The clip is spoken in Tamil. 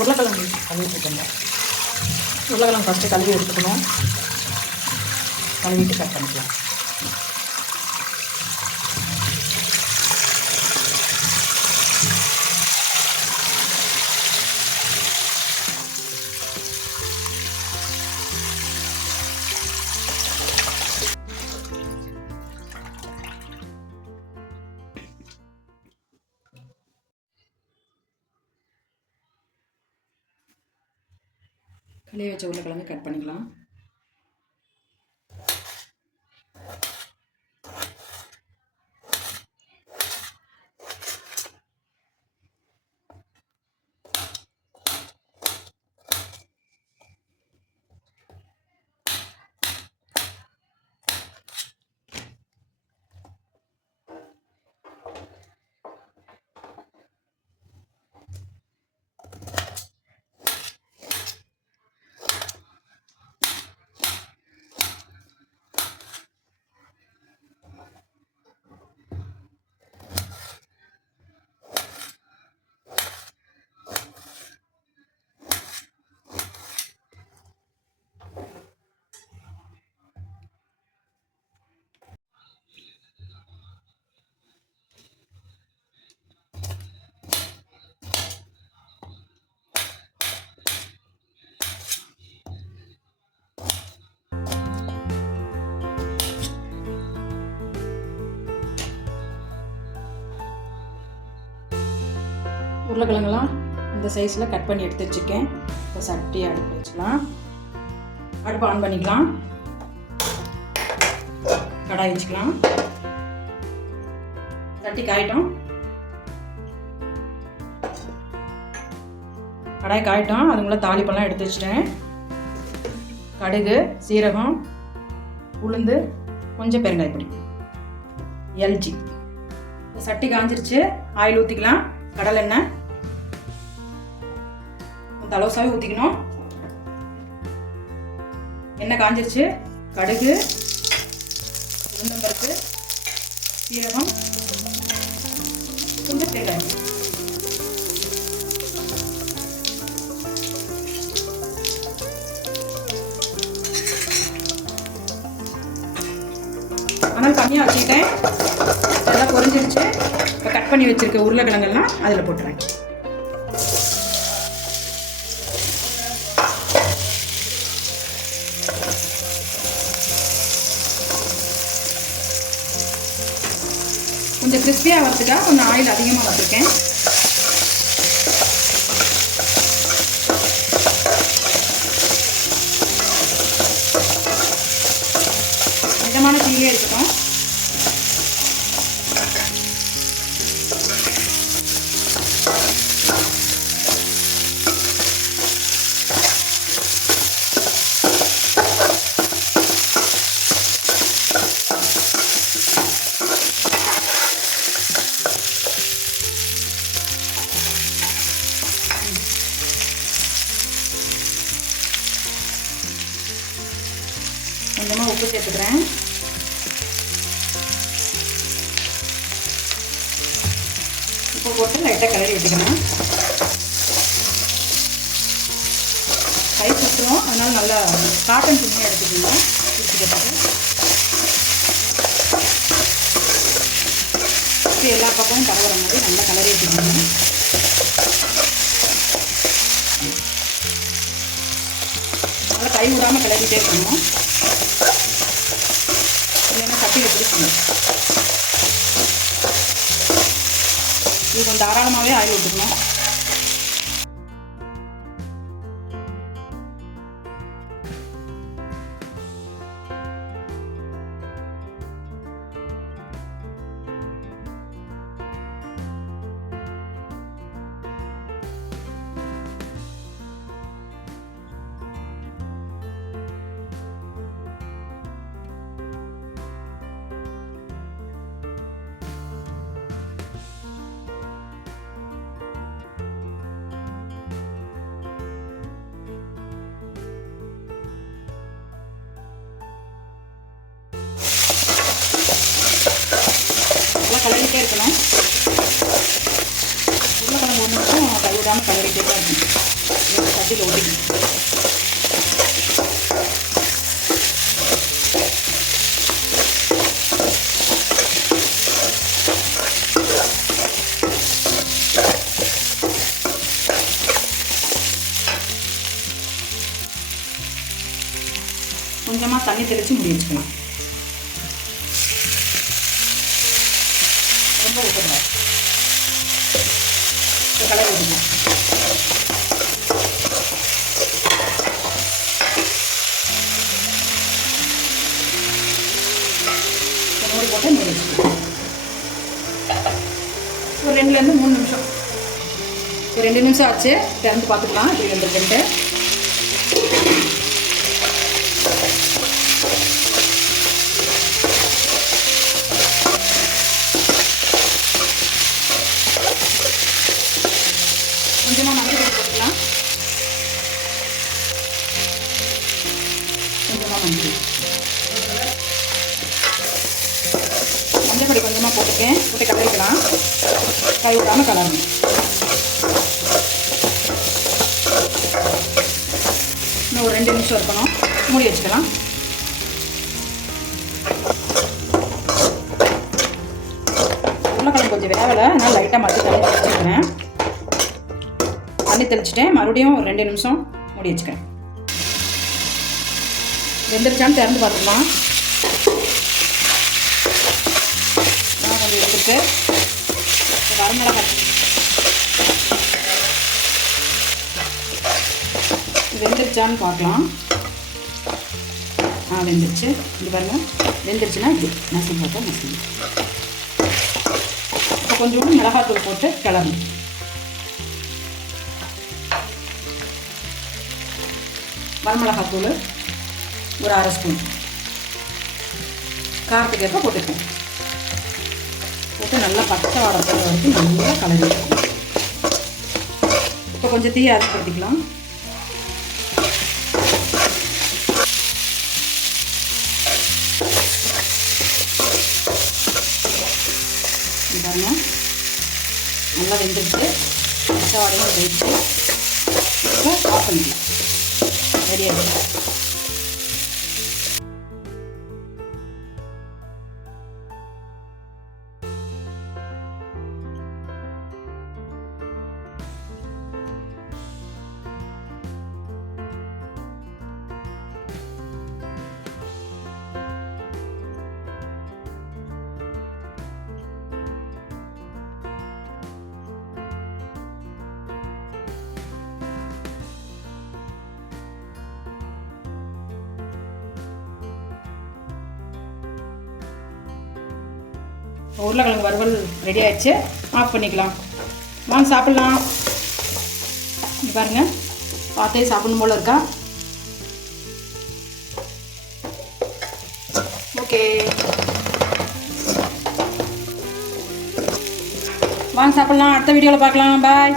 உருளைக்கிழங்கு கழுவிட்டு இருக்கேன் உருளைக்கிழங்கு ஃபஸ்ட்டு கழுவி எடுத்துக்கணும். கழுவிட்டு கட் பண்ணிக்கலாம். கழுவி வச்ச உருளைக்கிழங்கு கட் பண்ணிக்கலாம். உருளைக்கிழங்குலாம் இந்த சைஸில் கட் பண்ணி எடுத்து வச்சுருக்கேன். இப்போ சட்டி அடுப்பு வச்சுக்கலாம். அடுப்பு ஆன் பண்ணிக்கலாம். கடாய் வச்சுக்கலாம். சட்டி காயிட்டோம் கடாய் காயிட்டோம் அதுக்குள்ளே தாளிப்பெல்லாம் எடுத்து வச்சிட்டேன். கடுகு சீரகம் உளுந்து கொஞ்சம் பெருங்காயப்பொடி எல்ஜி. சட்டி காஞ்சிருச்சு. ஆயில் ஊற்றிக்கலாம் கடலெண்ணெய். தலோசாவே ஊற்றிக்கணும் எண்ணெய் காஞ்சிருச்சு. கடுகு உளுந்தம்பருப்பு சீரகம் கொஞ்சம் தேங்காய் ஆனால் கம்மியாக வச்சுக்கிட்டேன். நல்லா பொறிஞ்சிருச்சு இப்போ கட் பண்ணி வச்சுருக்க உருளைக்கிழங்கெல்லாம் அதில் போட்டுறேன். கொஞ்சம் கிறிஸ்பியாக வரதுக்காக கொஞ்சம் ஆயில் அதிகமாக வச்சுருக்கேன் மிதமான தீயே இருக்கட்டும் கொஞ்சமாக உப்பு சேர்த்துக்கிறேன். உப்பு போட்டு லைட்டாக கிளறி விட்டுக்கணும் கை சுற்றுவோம் அதனால் நல்லா காட்டன் துணியாக எடுத்துக்கணும் சுற்றிக்கிறதுக்கு சுற்றி எல்லா பக்கமும் கலவர மாதிரி நல்லா கலரி விட்டுக்கணும் நல்லா கை விடாமல் கிளறிட்டே இருக்கணும். இது கொஞ்சம் தாராளமாகவே ஆயில் விட்டுக்கணும் கலந்துக்கிட்டே இருக்கணும். உருளைக்கிழங்கு ஒன்று மட்டும் கைவிடாமல் கலரிட்டே தான் இருக்கணும். சட்டியில் ஊற்றிக்கணும் கொஞ்சமாக தண்ணி தெளித்து முடி வச்சுக்கலாம். ரொம்ப இப்போ கலர் ஊற்றணும் மூடி போட்டு மூடி ஒரு ரெண்டுலேருந்து மூணு நிமிஷம். ஒரு ரெண்டு நிமிஷம் ஆச்சு. திறந்து பார்த்துக்கலாம். இப்படி ரெண்டு ரெண்டு மஞ்சள் பொடி கொஞ்சமாக போட்டுக்கேன். போட்டு கலரிக்கலாம். கை விடாமல் கலரணும். இன்னும் ஒரு ரெண்டு நிமிஷம் இருக்கணும். மூடி வச்சுக்கலாம். உருளைக்கிழங்கு கொஞ்சம் வேகலை. அதனால் லைட்டாக மட்டும் தண்ணி தெளிச்சுக்கிறேன் தண்ணி தெளிச்சிட்டேன். மறுபடியும் ஒரு ரெண்டு நிமிஷம் மூடி வச்சுக்கிறேன். வெந்துருச்சான்னு திறந்து பார்த்துக்கலாம். நான் வரமிளகாய் வெந்துருச்சான்னு பார்க்கலாம். ஆ வெந்துருச்சு. இது பாருங்க. வெந்துருச்சுன்னா இது நசி பார்த்தா நசி இப்போ கொஞ்சோண்டு மிளகாத்தூள் போட்டு கிளம்பு வரமிளகாத்தூள் ஒரு அரை ஸ்பூன். காரத்துக்கு ஏற்ப போட்டுப்போம் போட்டு நல்லா பச்சை வாடை போகிற வரைக்கும் நல்லா கலரி இப்போ கொஞ்சம் தீயை அதிகப்படுத்திக்கலாம் பாருங்க நல்லா வெந்துட்டு பச்சை வாடையும் போயிடுச்சு இப்போ ஆஃப் பண்ணிக்கலாம். ரெடி ஆகிடுச்சு உருளைக்கிழங்கு வறுவல் ரெடி ஆயிடுச்சு. ஆஃப் பண்ணிக்கலாம். வாங்க சாப்பிட்லாம். இங்கே பாருங்கள் பார்த்தே சாப்பிடணும் போல் இருக்கா? ஓகே வாங்க சாப்பிட்லாம். அடுத்த வீடியோவில் பார்க்கலாம். பாய்